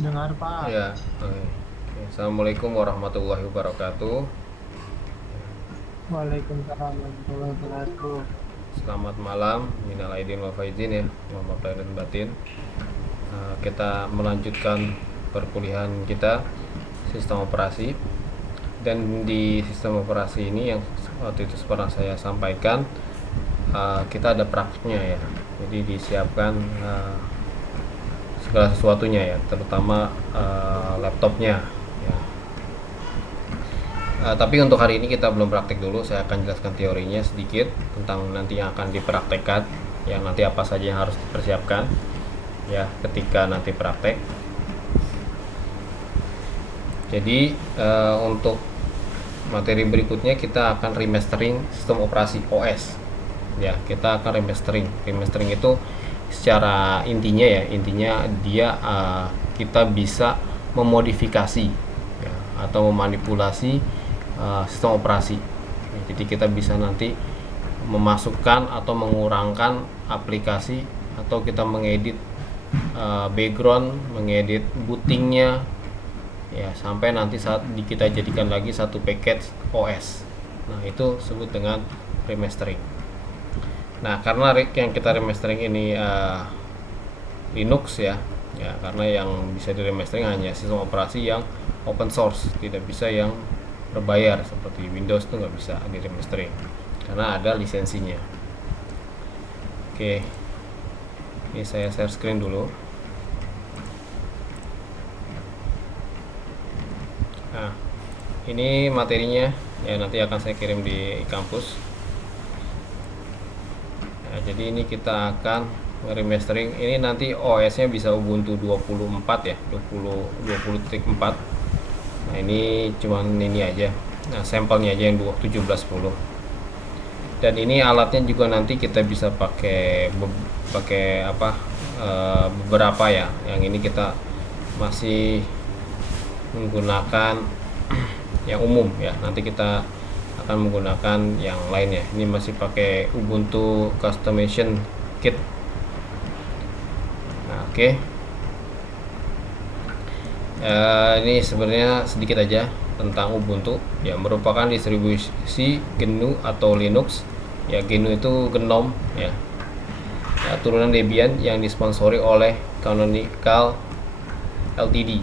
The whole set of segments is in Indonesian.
Dengar Pak. Ya, oke. Assalamualaikum warahmatullahi wabarakatuh. Waalaikumsalam warahmatullahi wabarakatuh. Selamat malam, minal aidin wal faizin ya, mohon maaf lahir dan batin. Kita melanjutkan perkuliahan kita sistem operasi, dan di sistem operasi ini yang waktu itu pernah saya sampaikan, kita ada praktiknya ya. Jadi disiapkan segala sesuatunya ya, terutama laptopnya ya. Tapi untuk hari ini kita belum praktek dulu. Saya akan jelaskan teorinya sedikit tentang nanti yang akan dipraktekkan, yang nanti apa saja yang harus dipersiapkan ya ketika nanti praktek. Jadi untuk materi berikutnya kita akan remastering sistem operasi OS. Ya, kita akan remastering. Remastering itu secara intinya ya, intinya dia kita bisa memodifikasi ya, atau memanipulasi sistem operasi. Jadi kita bisa nanti memasukkan atau mengurangkan aplikasi, atau kita mengedit background, mengedit bootingnya ya, sampai nanti saat kita jadikan lagi satu package OS. Nah, itu sebut dengan remastering. Nah, karena yang kita remastering ini Linux ya, karena yang bisa di remastering hanya sistem operasi yang open source, tidak bisa yang berbayar seperti Windows itu nggak bisa di remastering karena ada lisensinya. Oke, ini saya share screen dulu. Nah, ini materinya ya, nanti akan saya kirim di kampus. Nah, jadi ini kita akan remastering. Ini nanti OS-nya bisa Ubuntu 24 ya, 20.4. Nah, ini cuman ini aja. Nah, sampelnya aja yang 17.10. Dan ini alatnya juga nanti kita bisa pakai beberapa ya. Yang ini kita masih menggunakan yang umum ya. Nanti kita akan menggunakan yang lainnya. Ini masih pakai Ubuntu Customization Kit. Nah, oke. Ini sebenarnya sedikit aja tentang Ubuntu ya, merupakan distribusi GNU atau Linux ya. GNU itu GNOME ya, turunan Debian yang disponsori oleh Canonical Ltd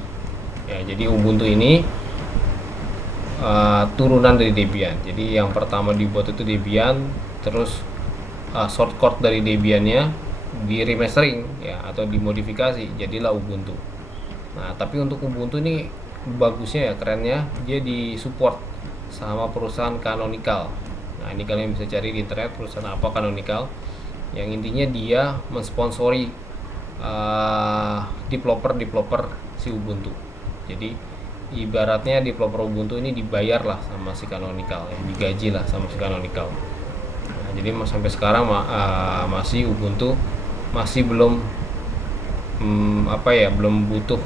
ya. Jadi Ubuntu ini turunan dari Debian. Jadi yang pertama dibuat itu Debian, terus shortcut dari Debiannya di remastering ya, atau dimodifikasi jadilah Ubuntu. Nah, tapi untuk Ubuntu ini bagusnya ya, kerennya dia disupport sama perusahaan Canonical. Nah, ini kalian bisa cari di internet perusahaan apa Canonical. Yang intinya dia mensponsori developer si Ubuntu. Jadi ibaratnya developer Ubuntu ini dibayar lah sama si Canonical ya, digaji lah sama si Canonical. Nah, jadi sampai sekarang masih Ubuntu masih belum belum butuh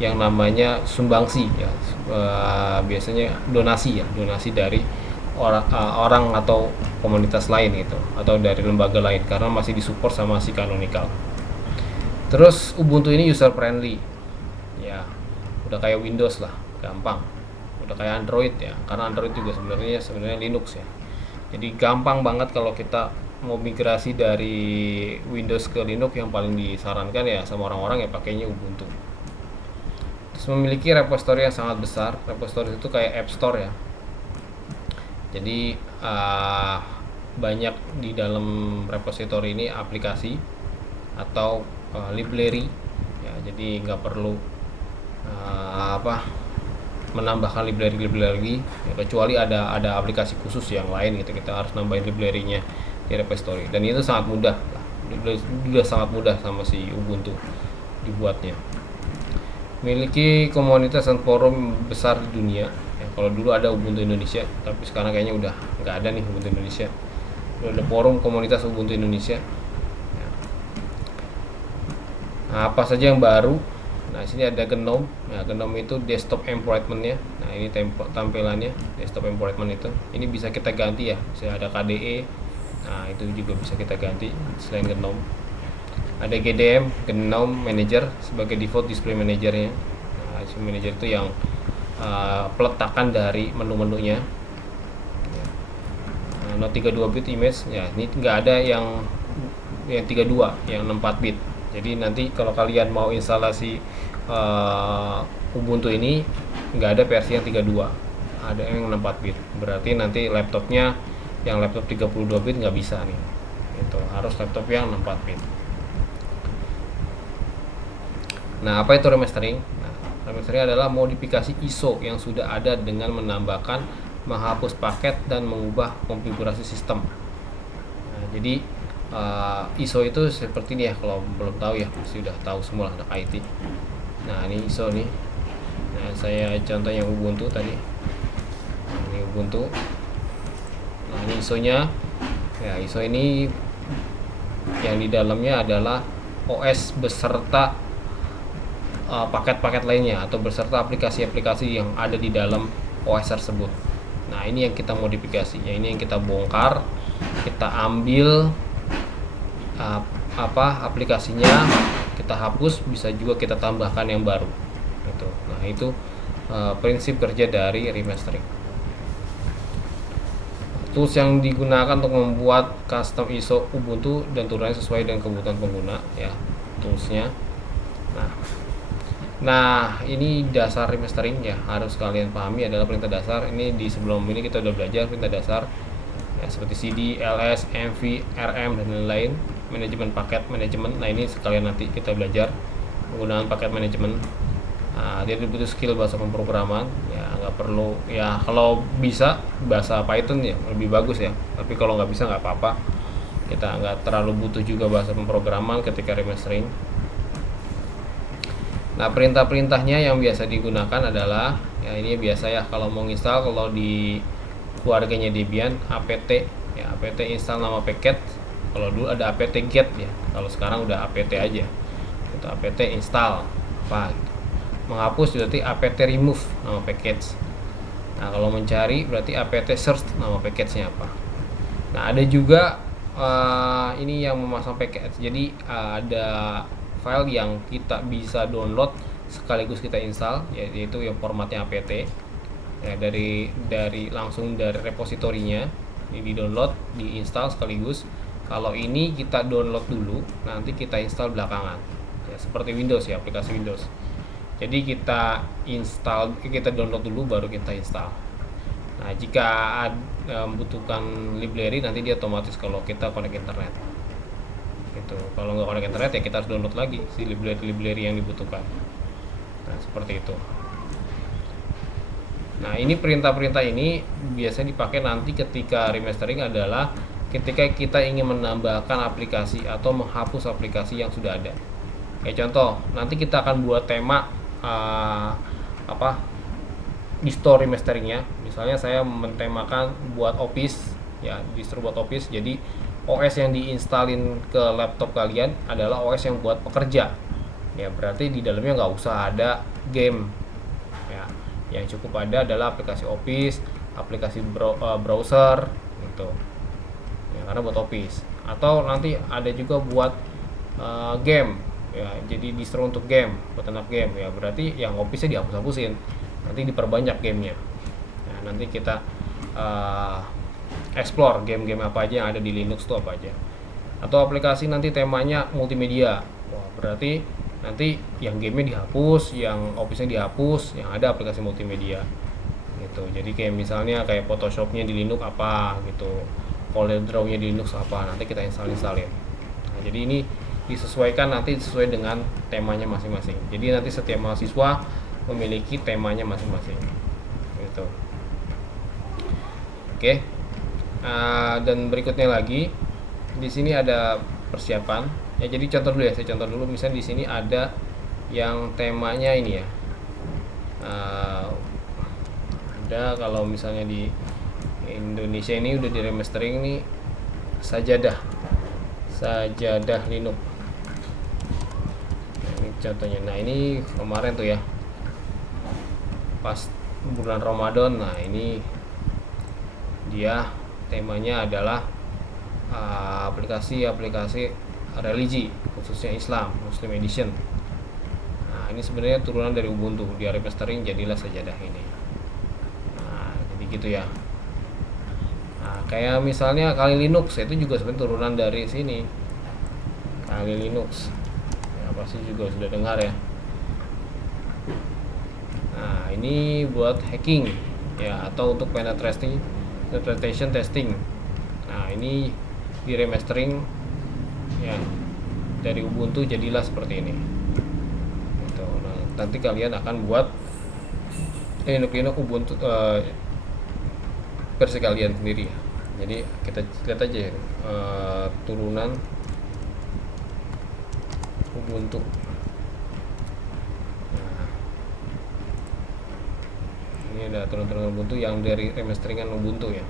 yang namanya sumbangsi ya. Biasanya donasi dari orang atau komunitas lain gitu, atau dari lembaga lain, karena masih disupport sama si Canonical. Terus Ubuntu ini user friendly ya, udah kayak Windows lah, gampang. Udah kayak Android ya, karena Android juga sebenarnya Linux ya. Jadi gampang banget kalau kita mau migrasi dari Windows ke Linux. Yang paling disarankan ya sama orang-orang ya pakainya Ubuntu. Terus memiliki repository yang sangat besar. Repository itu kayak App Store ya. Jadi banyak di dalam repository ini aplikasi atau library ya. Jadi nggak perlu menambahkan library lagi ya, kecuali ada aplikasi khusus yang lain gitu, kita harus nambahin library-nya di repository. Dan itu sangat mudah lah, sudah sangat mudah sama si Ubuntu dibuatnya. Memiliki komunitas dan forum besar di dunia ya. Kalau dulu ada Ubuntu Indonesia, tapi sekarang kayaknya udah nggak ada nih Ubuntu Indonesia. Udah ada forum komunitas Ubuntu Indonesia ya. Nah, apa saja yang baru? Nah, sini ada GNOME. Nah, GNOME itu desktop environment-nya. Nah, ini tampilannya desktop environment itu. Ini bisa kita ganti ya. Bisa ada KDE. Nah, itu juga bisa kita ganti selain GNOME. ada GDM, Gnome Manager sebagai default display manajernya. Nah, display manager itu yang peletakan dari menu-menunya. Nah, Note 32 bit image ya, ini nggak ada yang 32, yang 64 bit. Jadi nanti kalau kalian mau instalasi Ubuntu ini nggak ada versi yang 32, ada yang 64 bit. Berarti nanti laptopnya yang laptop 32 bit nggak bisa nih, itu harus laptop yang 64 bit. Nah, apa itu remastering? Nah, remastering adalah modifikasi ISO yang sudah ada dengan menambahkan, menghapus paket, dan mengubah konfigurasi sistem. Nah, jadi ISO itu seperti ini ya, kalau belum tahu ya sudah tahu semua anak IT. Nah, ini ISO nih. Nah, saya contoh yang Ubuntu tadi. Nah, ini Ubuntu. Nah, ini ISO-nya. Ya, ISO ini yang di dalamnya adalah OS beserta paket-paket lainnya atau beserta aplikasi-aplikasi yang ada di dalam OS tersebut. Nah, ini yang kita modifikasi, ya ini yang kita bongkar, kita ambil aplikasinya, kita hapus, bisa juga kita tambahkan yang baru. Gitu. Nah, itu prinsip kerja dari remastering. Tools yang digunakan untuk membuat custom ISO Ubuntu dan turunannya sesuai dengan kebutuhan pengguna, ya toolsnya. Nah, ini dasar remastering ya, harus kalian pahami adalah perintah dasar. Ini di sebelum ini kita udah belajar perintah dasar ya, seperti CD, ls, mv, rm, dan lain-lain. Manajemen paket manajemen. Nah, ini sekalian nanti kita belajar penggunaan paket manajemen. Nah, dia butuh skill bahasa pemrograman ya, nggak perlu ya, kalau bisa bahasa Python ya lebih bagus ya, tapi kalau nggak bisa nggak apa-apa, kita nggak terlalu butuh juga bahasa pemrograman ketika remastering. Nah, perintah-perintahnya yang biasa digunakan adalah ya, ini biasa ya kalau mau install, kalau di keluarganya Debian apt ya, apt install nama paket. Kalau dulu ada apt get ya, kalau sekarang udah apt aja, itu apt install apa gitu. Menghapus berarti apt remove nama package. Nah, kalau mencari berarti apt search nama package-nya apa. Nah, ada juga ini yang memasang package. Jadi ada file yang kita bisa download sekaligus kita install, yaitu yang formatnya apt ya, dari langsung dari repositorinya ini di download, diinstal sekaligus. Kalau ini kita download dulu, nanti kita install belakangan ya, seperti Windows ya, aplikasi Windows. Jadi kita download dulu baru kita install. Nah, jika membutuhkan library, nanti dia otomatis kalau kita connect internet. Gitu. Kalau nggak connect internet ya kita harus download lagi si library yang dibutuhkan. Nah, seperti itu. Nah, ini perintah-perintah ini biasanya dipakai nanti ketika remastering adalah ketika kita ingin menambahkan aplikasi atau menghapus aplikasi yang sudah ada. Kayak contoh, nanti kita akan buat tema distro remasteringnya. Misalnya saya mentemakan buat Office ya, distro buat Office. Jadi OS yang diinstalin ke laptop kalian adalah OS yang buat pekerja ya, berarti di dalamnya nggak usah ada game ya, yang cukup ada adalah aplikasi Office, aplikasi browser gitu ya, karena buat Office. Atau nanti ada juga buat game ya, jadi distro untuk game, buat anak game ya, berarti yang Office-nya dihapus-hapusin, nanti diperbanyak gamenya ya, nanti kita explore game-game apa aja yang ada di Linux itu apa aja. Atau aplikasi nanti temanya multimedia, wah berarti nanti yang gamenya dihapus, yang Office-nya dihapus, yang ada aplikasi multimedia gitu. Jadi kayak misalnya kayak Photoshop-nya di Linux apa gitu, CorelDRAW-nya di Linux apa, nanti kita installin. Nah, jadi ini disesuaikan nanti sesuai dengan temanya masing-masing. Jadi nanti setiap mahasiswa memiliki temanya masing-masing gitu. Oke. Dan berikutnya lagi di sini ada persiapan ya, jadi contoh dulu ya, saya contoh dulu. Misalnya di sini ada yang temanya ini ya, ada kalau misalnya di Indonesia ini udah di remastering nih, sajadah Linux. Nah, ini contohnya. Nah, ini kemarin tuh ya pas bulan Ramadan. Nah, ini dia temanya adalah aplikasi religi, khususnya Islam Muslim Edition. Nah ini sebenarnya turunan dari Ubuntu, dia remastering jadilah sajadah ini. Nah jadi gitu ya. Nah kayak misalnya Kali Linux itu juga sebenarnya turunan dari sini, Kali Linux ya, pasti juga sudah dengar ya. Nah ini buat hacking ya, atau untuk penetration testing. Nah ini di remastering ya dari Ubuntu jadilah seperti ini gitu. Nah, nanti kalian akan buat Linux Ubuntu versi kalian sendiri ya. Jadi kita lihat aja ya, turunan Ubuntu. Nah, ini ada turunan Ubuntu yang dari remasteringan Ubuntu ya.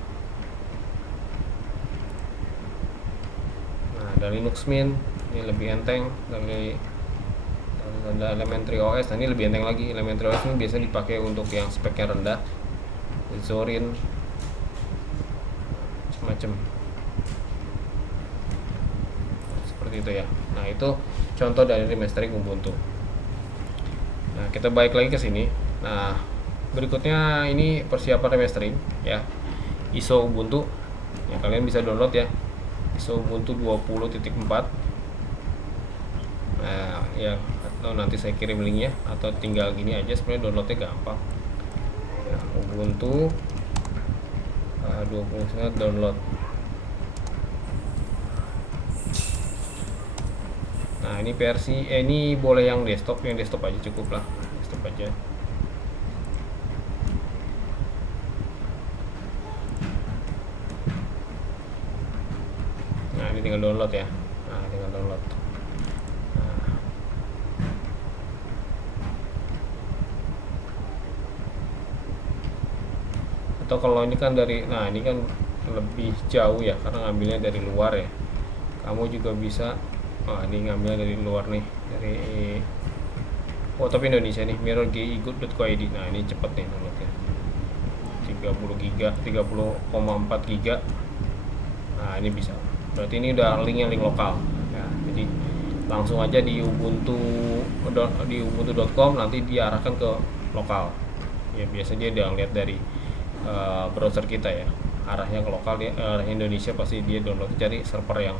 Ada Linux Mint, ini lebih enteng dari ada Elementary OS. Nah ini lebih enteng lagi. Elementary OS ini biasanya dipakai untuk yang speknya rendah, Zorin macam seperti itu ya. Nah itu contoh dari remastering Ubuntu. Nah kita balik lagi ke sini. Nah berikutnya ini persiapan remastering ya, ISO Ubuntu ya, kalian bisa download ya, ISO Ubuntu 20.4. Nah ya, atau nanti saya kirim linknya, atau tinggal gini aja sebenarnya downloadnya gampang ya, Ubuntu 20 download. Nah ini versi ini boleh yang desktop aja cukup lah, desktop aja. Nah ini tinggal download ya. Nah tinggal download. Atau kalau ini kan dari, nah ini kan lebih jauh ya karena ngambilnya dari luar ya, kamu juga bisa, ini ngambilnya dari luar nih, dari tapi Indonesia nih, mirrorgigood.co.id. Nah ini cepet nih downloadnya, 30 giga, 30,4 giga. Nah ini bisa, berarti ini udah link lokal ya, jadi langsung aja di ubuntu.com nanti diarahkan ke lokal ya. Biasa dia udah lihat dari browser kita ya, arahnya ke lokal, arah Indonesia pasti dia download cari server yang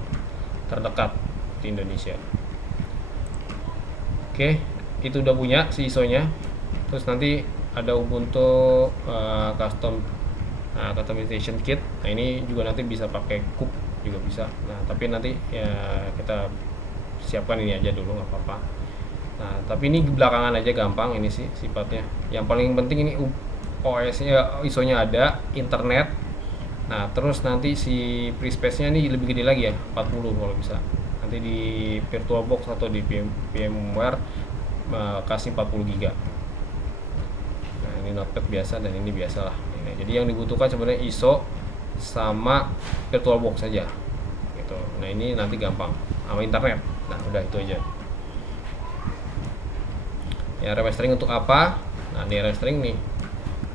terdekat di Indonesia. Oke, itu udah punya si ISO-nya. Terus nanti ada Ubuntu customization kit. Nah ini juga nanti bisa pakai kube juga bisa. Nah tapi nanti ya kita siapkan ini aja dulu, nggak apa-apa. Nah tapi ini belakangan aja, gampang ini sih sifatnya. Yang paling penting ini OS-nya, ISO-nya ada, internet. Nah, terus nanti si pre-space-nya ini lebih gede lagi ya, 40 kalau bisa. Nanti di VirtualBox atau di VMware kasih 40 GB. Nah, ini notepad biasa dan ini biasa lah. Nah, jadi yang dibutuhkan sebenarnya ISO sama VirtualBox saja. Gitu. Nah, ini nanti gampang sama internet. Nah, udah itu aja. Ya, remastering untuk apa? Nah, ini remastering nih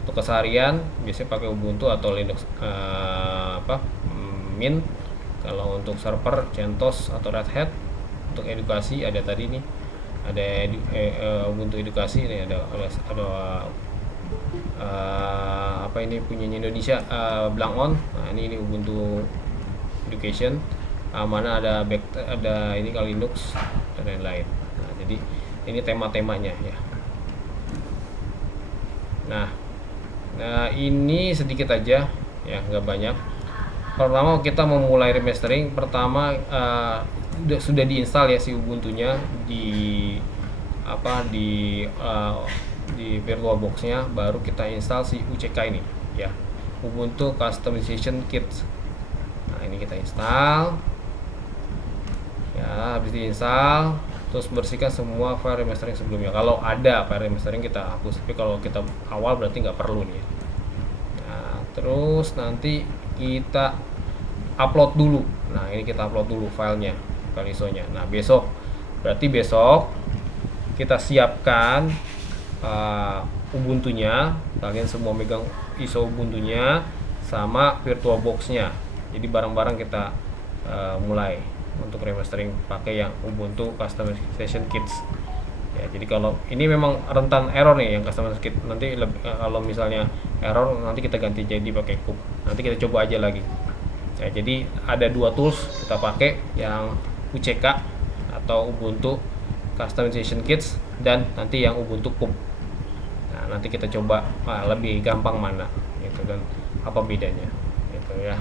untuk keseharian biasanya pakai Ubuntu atau Linux Mint. Kalau untuk server CentOS atau Red Hat. Untuk edukasi ada tadi nih, ada Ubuntu edukasi ini, ada apa ini punyanya Indonesia, Blangon. Nah ini Ubuntu Education. Mana ada ini Kali Linux dan lain-lain. Nah jadi ini tema-temanya ya. Nah ini sedikit aja ya, nggak banyak. Pertama kita memulai remastering, pertama sudah diinstal ya si Ubuntunya di VirtualBox-nya, baru kita install si UCK ini ya, Ubuntu Customization Kit. Nah ini kita install ya, habis diinstal terus bersihkan semua file remastering sebelumnya. Kalau ada file remastering kita hapus, tapi kalau kita awal berarti nggak perlu nih. Nah terus nanti kita upload dulu. Nah ini kita upload dulu filenya, file ISO-nya. Nah besok kita siapkan Ubuntunya, kalian semua megang ISO Ubuntunya sama VirtualBox-nya. Jadi bareng-bareng kita mulai. untuk remastering pakai yang Ubuntu Customization Kits ya. Jadi kalau ini memang rentan error nih yang Customization Kit, nanti kalau misalnya error nanti kita ganti jadi pakai kube, nanti kita coba aja lagi ya. Jadi ada dua tools kita pakai, yang UCK atau Ubuntu Customization Kits dan nanti yang Ubuntu Kube. Nah, nanti kita coba lebih gampang mana gitu dan apa bedanya gitu ya.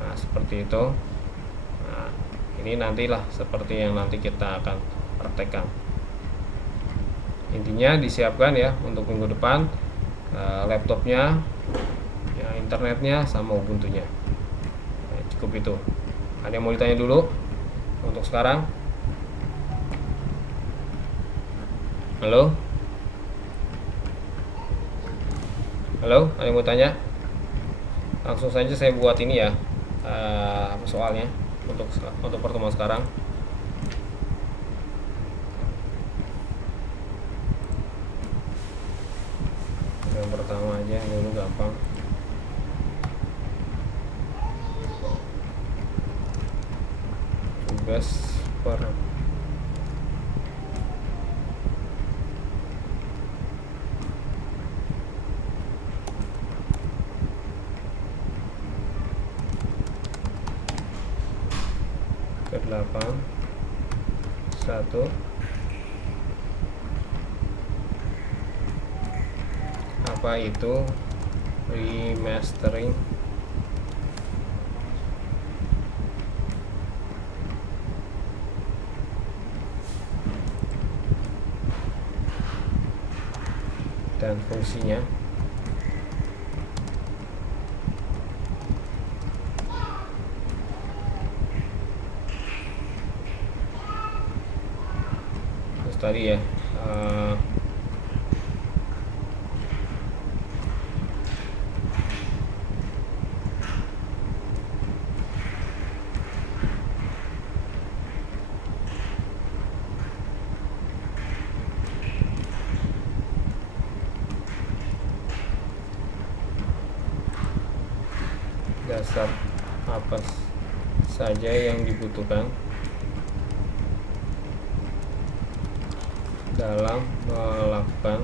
Nah, seperti itu. Nah, ini nantilah seperti yang nanti kita akan praktekkan. Intinya disiapkan ya untuk minggu depan laptopnya, ya, internetnya sama Ubuntunya. Nah, cukup itu. Ada yang mau ditanya dulu untuk sekarang? Halo? Halo, ada yang mau tanya? Langsung saja saya buat ini ya, soalnya untuk pertemuan sekarang. Yang pertama aja dulu, gampang. Tugas per ke-8 1. Apa itu remastering? Dan fungsinya. Terus tadi ya, dasar apa saja yang dibutuhkan dalam melakukan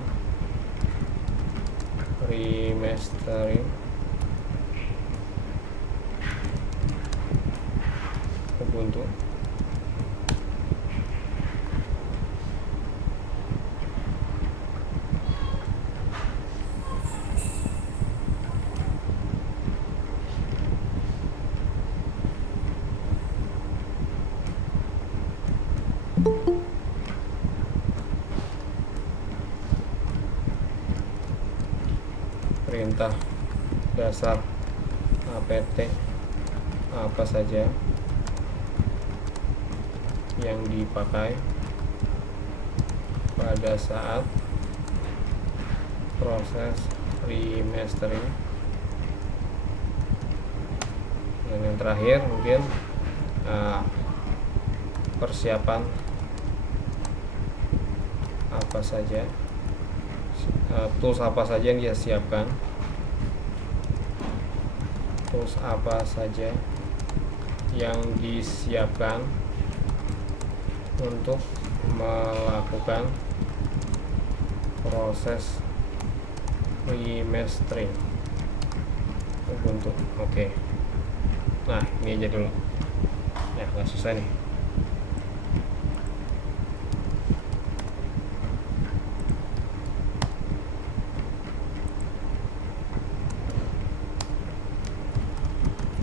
remastering Ubuntu. Perintah dasar apt apa saja yang dipakai pada saat proses remastering. Dan yang terakhir mungkin persiapan apa saja, tools apa saja yang dia siapkan, tools apa saja yang disiapkan untuk melakukan proses remastering Ubuntu. Oke. Nah, ini aja dulu ya, nggak susah nih.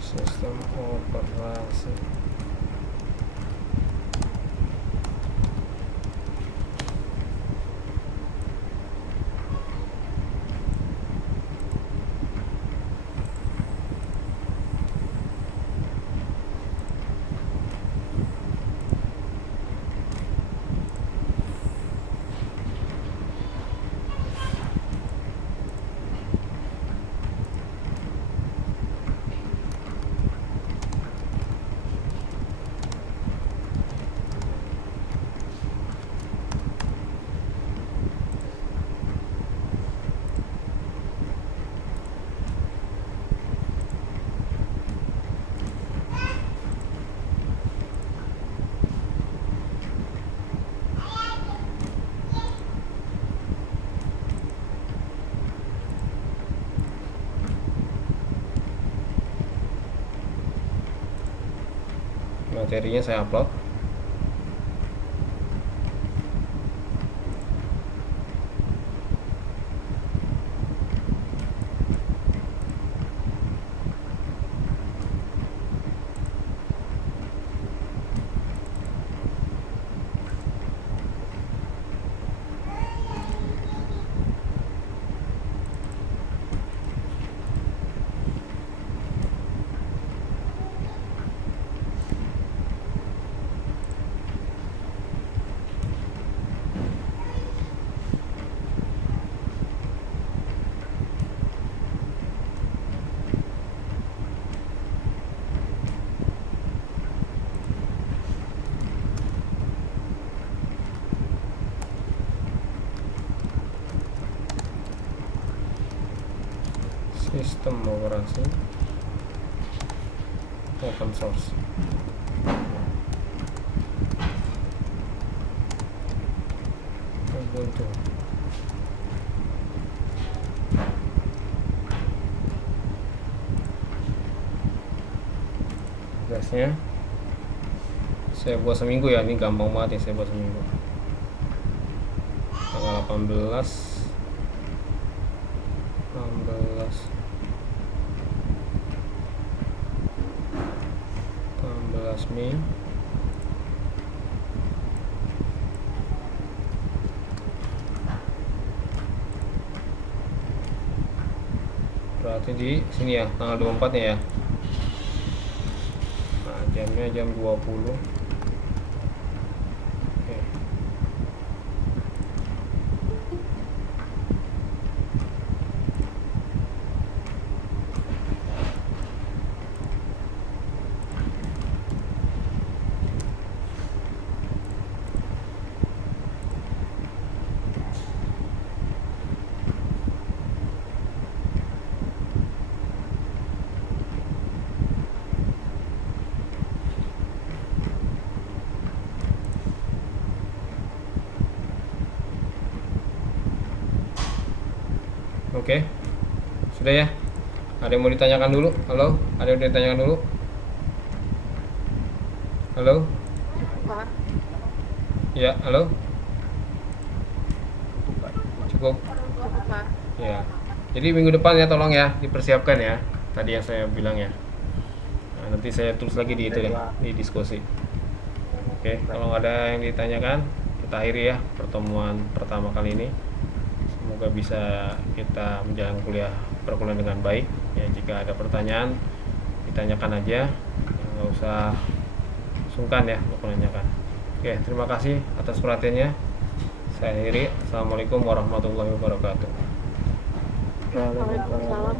Sistem operasi. Materinya saya upload. Sistem operasi open source. Ubuntu. Tugasnya saya buat seminggu ya, ini gampang banget ya, saya buat seminggu. Tanggal 18 Mei. Berarti di sini ya, tanggal 24 nya ya. Nah, jamnya jam 20. Oke. Oke, sudah ya. Ada yang mau ditanyakan dulu? Halo, ada yang mau ditanyakan dulu? Halo, Pak, ya, halo, cukup. cukup Pak. Ya, jadi minggu depan ya, tolong ya dipersiapkan ya. Tadi yang saya bilang ya. Nah, nanti saya tulis lagi di itu ya, di diskusi. Oke, kalau nggak ada yang ditanyakan, kita akhiri ya pertemuan pertama kali ini. Semoga bisa kita menjalani perkuliahan dengan baik. Ya, jika ada pertanyaan, ditanyakan aja, nggak usah sungkan ya untuk menanyakan. Oke, terima kasih atas perhatiannya. Saya akhiri. Assalamualaikum warahmatullahi wabarakatuh. Waalaikumsalam